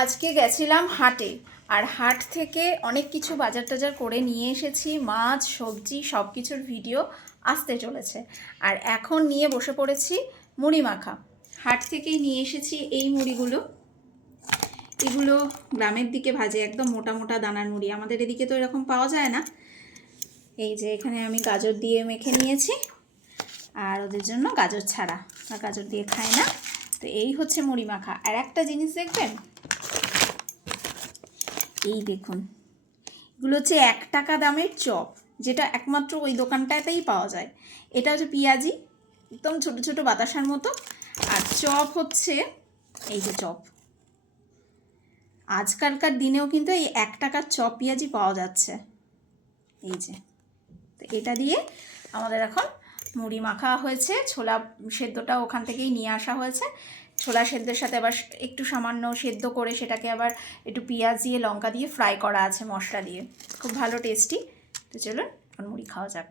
আজকে গেছিলাম হাটে, আর হাট থেকে অনেক কিছু বাজার টাজার করে নিয়ে এসেছি। মাছ, সবজি সব কিছুর ভিডিও আসতে চলেছে। আর এখন নিয়ে বসে পড়েছি মুড়ি মাখা। হাট থেকেই নিয়ে এসেছি এই মুড়িগুলো। এগুলো গ্রামের দিকে ভাজে, একদম মোটা মোটা দানার মুড়ি। আমাদের এদিকে তো এরকম পাওয়া যায় না। এই যে এখানে আমি গাজর দিয়ে মেখে নিয়েছি, আর ওদের জন্য গাজর ছাড়া, আর গাজর দিয়ে খায় না। তো এই হচ্ছে মুড়ি মাখা। আর একটা জিনিস দেখবেন, এই দেখুন, এগুলো হচ্ছে 1 টাকা দামের চপ, যেটা একমাত্র ওই দোকানটাতেই পাওয়া যায়। এটা হচ্ছে পেঁয়াজি, একদম ছোট ছোট বাতাসার মতো। আর চপ হচ্ছে এই যে চপ। আজকালকার দিনেও কিন্তু এই 1 টাকার চপ পেঁয়াজি পাওয়া যাচ্ছে। এই যে, তো এটা দিয়ে আমাদের এখন মুড়ি মাখা হয়েছে। ছোলা সেদ্ধটা ওখান থেকেই নিয়ে আসা হয়েছে। ছোলা সেদ্ধের সাথে আবার একটু সামান্য সেদ্ধ করে সেটাকে আবার একটু পেঁয়াজ দিয়ে লঙ্কা দিয়ে ফ্রাই করা আছে মশলা দিয়ে, খুব ভালো টেস্টি। তো চলুন এখন মুড়ি খাওয়া যাক।